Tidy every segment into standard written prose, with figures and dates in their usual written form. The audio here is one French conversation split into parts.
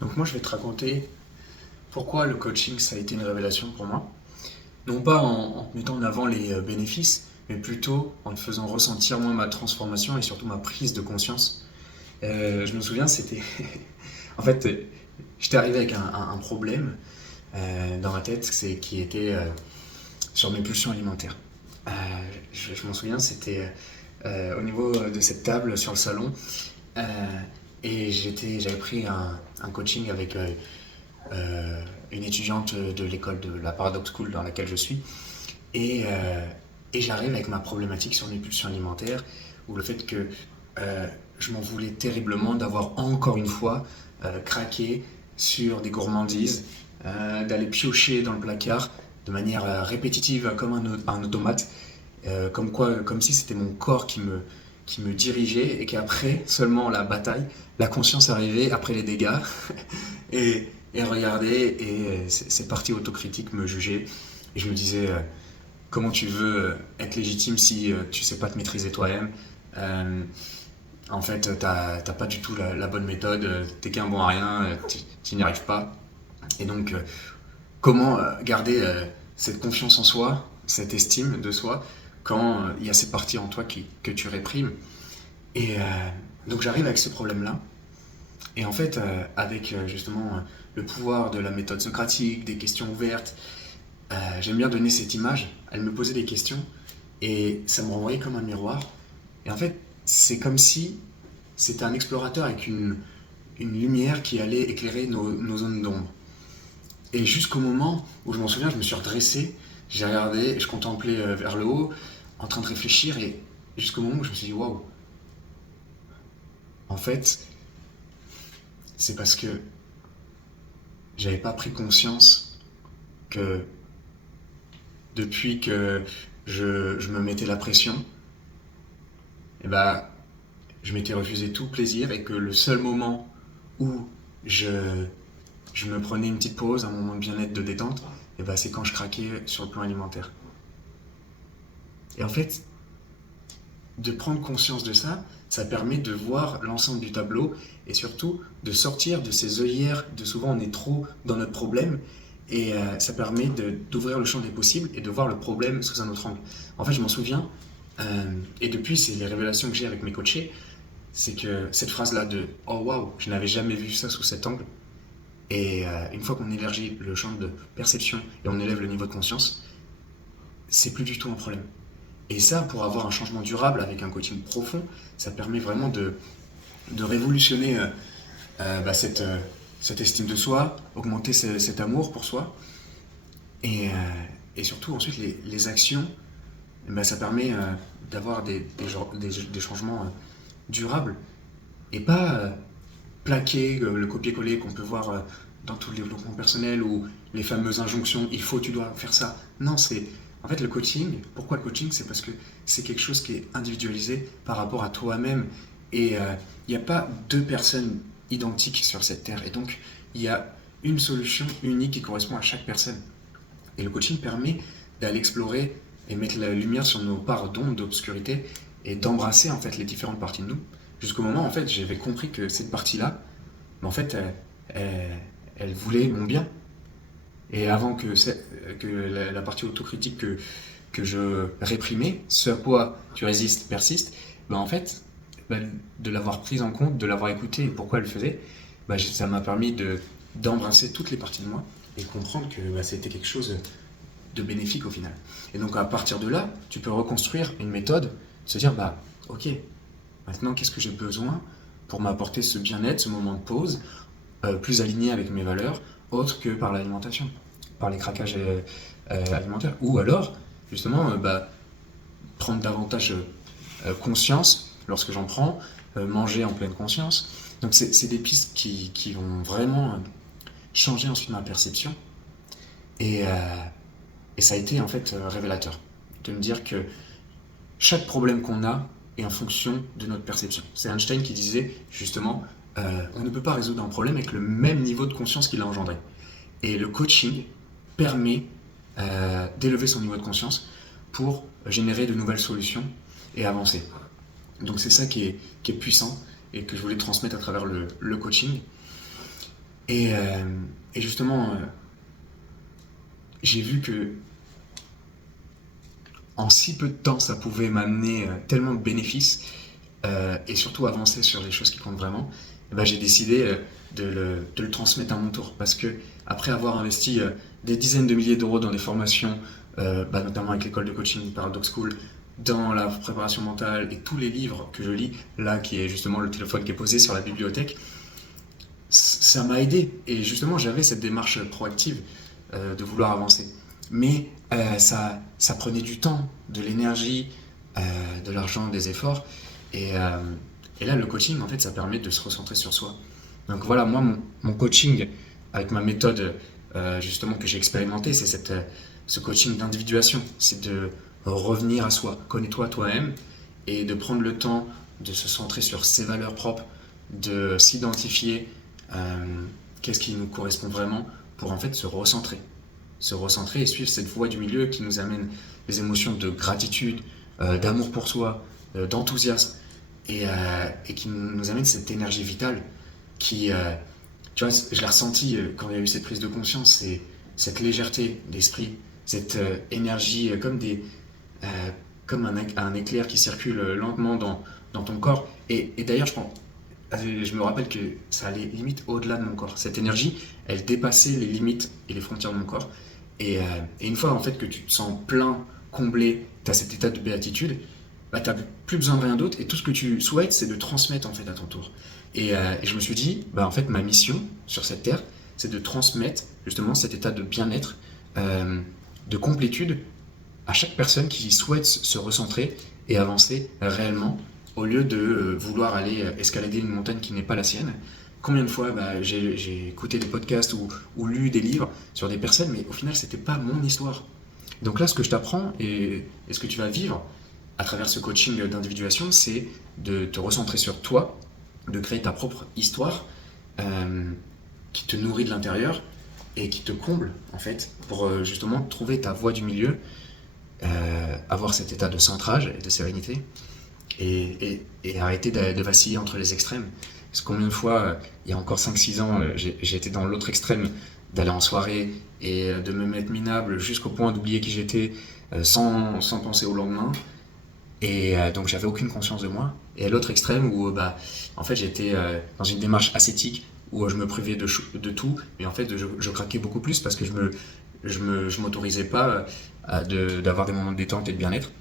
Donc moi, je vais te raconter pourquoi le coaching, ça a été une révélation pour moi. Non pas en te mettant en avant les bénéfices, mais plutôt en te faisant ressentir moi ma transformation et surtout ma prise de conscience. Je me souviens, c'était... En fait, j'étais arrivé avec un problème dans ma tête qui était sur mes pulsions alimentaires. Euh, je m'en souviens, c'était au niveau de cette table sur le salon. euh, et j'avais pris un coaching avec une étudiante de l'école de la Paradox School dans laquelle je suis. Et, euh, et j'arrive avec ma problématique sur mes pulsions alimentaires, ou le fait que je m'en voulais terriblement d'avoir encore une fois craqué sur des gourmandises, d'aller piocher dans le placard de manière répétitive comme un automate, comme si c'était mon corps qui me dirigeait et qu'après seulement la bataille, la conscience arrivait après les dégâts et regarder et ces parties autocritiques me jugeaient et je me disais comment tu veux être légitime si tu sais pas te maîtriser toi-même. Euh, En fait, t'as pas du tout la bonne méthode, t'es qu'un bon à rien, tu n'y arrives pas. Et donc, comment garder cette confiance en soi, cette estime de soi, quand il y a ces parties en toi que tu réprimes. Et donc, j'arrive avec ce problème-là. Et en fait, avec justement le pouvoir de la méthode socratique, des questions ouvertes, j'aime bien donner cette image. Elle me posait des questions et ça me renvoyait comme un miroir. Et en fait, c'est comme si c'était un explorateur avec une lumière qui allait éclairer nos zones d'ombre. Et jusqu'au moment où je m'en souviens, je me suis redressé, j'ai regardé, je contemplais vers le haut, en train de réfléchir, et jusqu'au moment où je me suis dit, waouh, en fait, c'est parce que j'avais pas pris conscience que depuis que je me mettais la pression, et ben, je m'étais refusé tout plaisir et que le seul moment où je, je me prenais une petite pause, un moment de bien-être, de détente, et ben, c'est quand je craquais sur le plan alimentaire. Et en fait, de prendre conscience de ça, ça permet de voir l'ensemble du tableau et surtout de sortir de ces œillères de souvent on est trop dans notre problème et ça permet d'ouvrir le champ des possibles et de voir le problème sous un autre angle. En fait, je m'en souviens et depuis, c'est les révélations que j'ai avec mes coachés, c'est que cette phrase-là de oh waouh, je n'avais jamais vu ça sous cet angle. Et une fois qu'on élargit le champ de perception et on élève le niveau de conscience, c'est plus du tout un problème. Et ça, pour avoir un changement durable avec un coaching profond, ça permet vraiment de révolutionner cette estime de soi, augmenter cet amour pour soi. Et, et surtout, ensuite, les actions, ça permet d'avoir des changements durables et pas plaquer le copier-coller qu'on peut voir dans tout le développement personnel ou les fameuses injonctions il faut, tu dois faire ça. Non, c'est. En fait, le coaching, pourquoi le coaching? C'est parce que c'est quelque chose qui est individualisé par rapport à toi-même. Et il n'y a pas deux personnes identiques sur cette terre. Et donc, il y a une solution unique qui correspond à chaque personne. Et le coaching permet d'aller explorer et mettre la lumière sur nos parts d'ombre, d'obscurité et d'embrasser en fait les différentes parties de nous. Jusqu'au moment en fait j'avais compris que cette partie-là, en fait, elle voulait mon bien. Et avant que la partie autocritique que je réprimais, ce à quoi tu résistes persiste, en fait, de l'avoir prise en compte, de l'avoir écoutée et pourquoi elle le faisait, ça m'a permis d'embrasser toutes les parties de moi et comprendre que c'était quelque chose de bénéfique au final. Et donc à partir de là, tu peux reconstruire une méthode, se dire ok, maintenant qu'est-ce que j'ai besoin pour m'apporter ce bien-être, ce moment de pause, plus aligné avec mes valeurs, autre que par l'alimentation, par les craquages alimentaires. Ou alors, justement, prendre davantage conscience lorsque j'en prends, manger en pleine conscience. Donc c'est des pistes qui vont vraiment changer ensuite ma perception. Et, et ça a été en fait révélateur de me dire que chaque problème qu'on a est en fonction de notre perception. C'est Einstein qui disait justement on ne peut pas résoudre un problème avec le même niveau de conscience qu'il a engendré. Et le coaching permet d'élever son niveau de conscience pour générer de nouvelles solutions et avancer. Donc c'est ça qui est puissant et que je voulais transmettre à travers le coaching. Et, et justement, j'ai vu que en si peu de temps, ça pouvait m'amener tellement de bénéfices et surtout avancer sur les choses qui comptent vraiment. Et ben, j'ai décidé de le transmettre à mon tour parce que après avoir investi des dizaines de milliers d'euros dans des formations, notamment avec l'école de coaching Paradox School, dans la préparation mentale et tous les livres que je lis, là qui est justement le téléphone qui est posé sur la bibliothèque, ça m'a aidé. Et justement, j'avais cette démarche proactive de vouloir avancer. Mais ça prenait du temps, de l'énergie, de l'argent, des efforts. Et, euh, et là, le coaching, en fait, ça permet de se recentrer sur soi. Donc voilà, moi, mon coaching, avec ma méthode justement que j'ai expérimentée, c'est ce coaching d'individuation. C'est de revenir à soi. Connais-toi toi-même et de prendre le temps de se centrer sur ses valeurs propres, de s'identifier qu'est-ce qui nous correspond vraiment pour en fait se recentrer et suivre cette voie du milieu qui nous amène des émotions de gratitude, d'amour pour soi, d'enthousiasme et qui nous amène cette énergie vitale qui, tu vois, je l'ai ressenti quand il y a eu cette prise de conscience, c'est cette légèreté d'esprit, cette énergie euh, comme un éclair qui circule lentement dans ton corps. Et d'ailleurs, je me rappelle que ça allait limite au-delà de mon corps. Cette énergie, elle dépassait les limites et les frontières de mon corps. Et une fois en fait que tu te sens plein, comblé, tu as cet état de béatitude, bah, tu n'as plus besoin de rien d'autre et tout ce que tu souhaites, c'est de transmettre en fait à ton tour. Et je me suis dit, bah, en fait, ma mission sur cette terre, c'est de transmettre justement cet état de bien-être, de complétude à chaque personne qui souhaite se recentrer et avancer réellement au lieu de vouloir aller escalader une montagne qui n'est pas la sienne. Combien de fois j'ai écouté des podcasts ou lu des livres sur des personnes, mais au final, c'était pas mon histoire. Donc là, ce que je t'apprends et ce que tu vas vivre à travers ce coaching d'individuation, c'est de te recentrer sur toi, de créer ta propre histoire euh, qui te nourrit de l'intérieur et qui te comble, en fait, pour justement trouver ta voie du milieu, avoir cet état de centrage et de sérénité et arrêter de vaciller entre les extrêmes. Parce que combien de fois, il y a encore 5-6 ans, j'ai été dans l'autre extrême d'aller en soirée et de me mettre minable jusqu'au point d'oublier qui j'étais sans penser au lendemain. Et donc j'avais aucune conscience de moi. Et à l'autre extrême où en fait j'étais dans une démarche ascétique où je me privais de tout, mais en fait je craquais beaucoup plus parce que je m'autorisais pas d'avoir des moments de détente et de bien-être.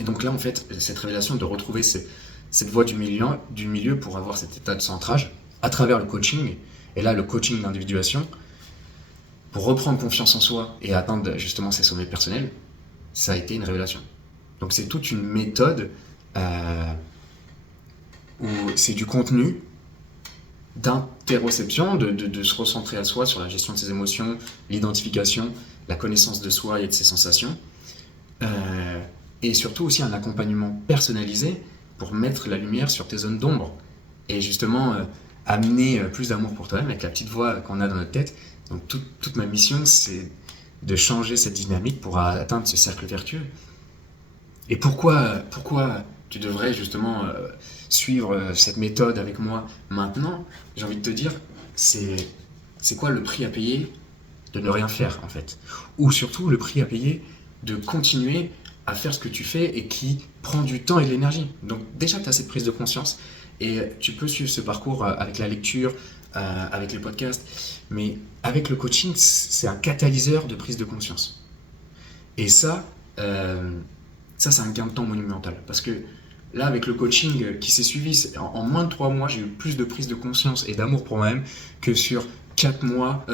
Et donc là, en fait, cette révélation de retrouver cette voie du milieu pour avoir cet état de centrage à travers le coaching, et là, le coaching d'individuation, pour reprendre confiance en soi et atteindre justement ses sommets personnels, ça a été une révélation. Donc c'est toute une méthode où c'est du contenu d'interoception, de se recentrer à soi sur la gestion de ses émotions, l'identification, la connaissance de soi et de ses sensations. Et surtout aussi un accompagnement personnalisé pour mettre la lumière sur tes zones d'ombre et justement amener plus d'amour pour toi-même avec la petite voix qu'on a dans notre tête. Donc toute ma mission, c'est de changer cette dynamique pour atteindre ce cercle vertueux. Et pourquoi tu devrais justement suivre cette méthode avec moi maintenant? J'ai envie de te dire, c'est quoi le prix à payer de ne rien faire en fait? Ou surtout le prix à payer de continuer à faire ce que tu fais et qui prend du temps et de l'énergie. Donc déjà, tu as cette prise de conscience et tu peux suivre ce parcours avec la lecture, avec les podcasts, mais avec le coaching, c'est un catalyseur de prise de conscience. Et ça c'est un gain de temps monumental parce que là, avec le coaching qui s'est suivi, en moins de 3 mois, j'ai eu plus de prise de conscience et d'amour pour moi-même que sur 4 ans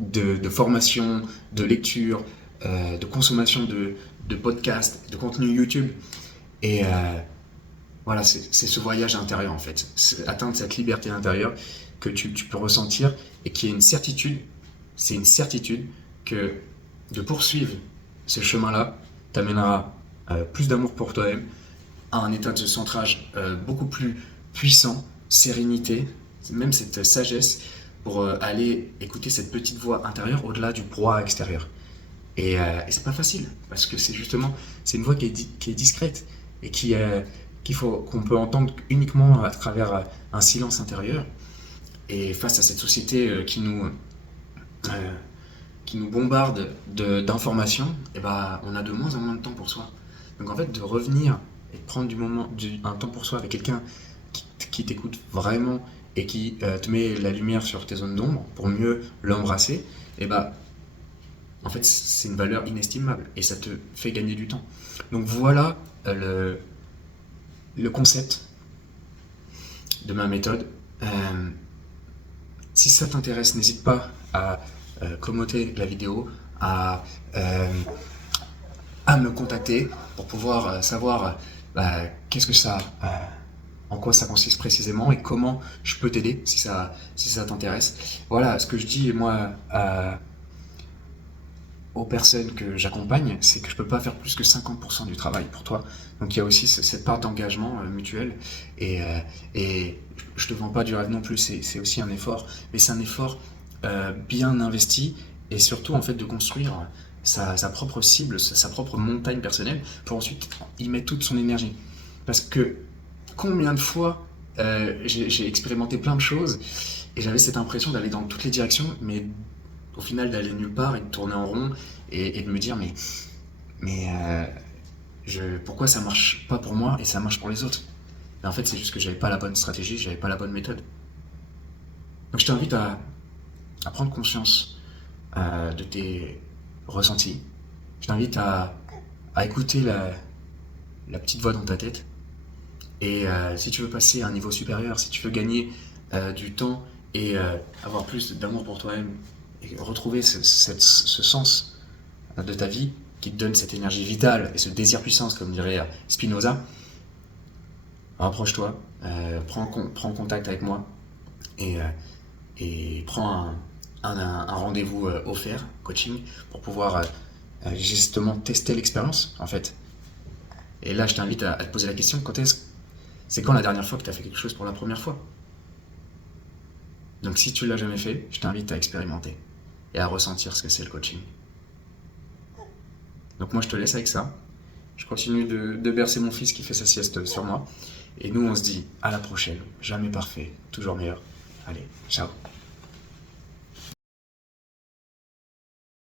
de formation, de lecture, de consommation de podcasts, de contenu YouTube. Et voilà, c'est ce voyage intérieur en fait. C'est atteindre cette liberté intérieure que tu peux ressentir et qui est une certitude. C'est une certitude que de poursuivre ce chemin-là t'amènera plus d'amour pour toi-même, à un état de centrage beaucoup plus puissant, sérénité, même cette sagesse pour aller écouter cette petite voix intérieure au-delà du brouhaha extérieur. Et c'est pas facile, parce que c'est une voix qui est discrète et qu'on peut entendre uniquement à travers un silence intérieur. Et face à cette société qui nous bombarde d'informations, et ben, on a de moins en moins de temps pour soi. Donc en fait, de revenir et de prendre un temps pour soi avec quelqu'un qui t'écoute vraiment et qui te met la lumière sur tes zones d'ombre pour mieux l'embrasser, et ben, en fait, c'est une valeur inestimable et ça te fait gagner du temps. Donc voilà le concept de ma méthode. Si ça t'intéresse, n'hésite pas à commenter la vidéo, euh, à me contacter pour pouvoir savoir qu'est-ce que ça, en quoi ça consiste précisément et comment je peux t'aider si ça t'intéresse. Voilà, ce que je dis moi aux personnes que j'accompagne, c'est que je peux pas faire plus que 50% du travail pour toi. Donc il y a aussi cette part d'engagement mutuel et je te vends pas du rêve non plus, c'est aussi un effort, mais c'est un effort bien investi et surtout en fait de construire sa propre cible, sa propre montagne personnelle pour ensuite y mettre toute son énergie. Parce que combien de fois j'ai expérimenté plein de choses et j'avais cette impression d'aller dans toutes les directions, mais au final d'aller nulle part et de tourner en rond et de me dire mais pourquoi ça marche pas pour moi et ça marche pour les autres. Et en fait c'est juste que j'avais pas la bonne stratégie, j'avais pas la bonne méthode. Donc je t'invite à prendre conscience de tes ressentis. Je t'invite à écouter la petite voix dans ta tête. Et si tu veux passer à un niveau supérieur, si tu veux gagner du temps et avoir plus d'amour pour toi-même et retrouver ce sens de ta vie qui te donne cette énergie vitale et ce désir puissance, comme dirait Spinoza, rapproche-toi, prends contact avec moi et prends un rendez-vous offert, coaching, pour pouvoir justement tester l'expérience en fait. Et là, je t'invite à te poser la question, c'est quand la dernière fois que tu as fait quelque chose pour la première fois? Donc si tu l'as jamais fait, je t'invite à expérimenter et à ressentir ce que c'est le coaching. Donc moi je te laisse avec ça. Je continue de bercer mon fils qui fait sa sieste sur moi. Et nous on se dit à la prochaine. Jamais parfait, toujours meilleur. Allez, ciao.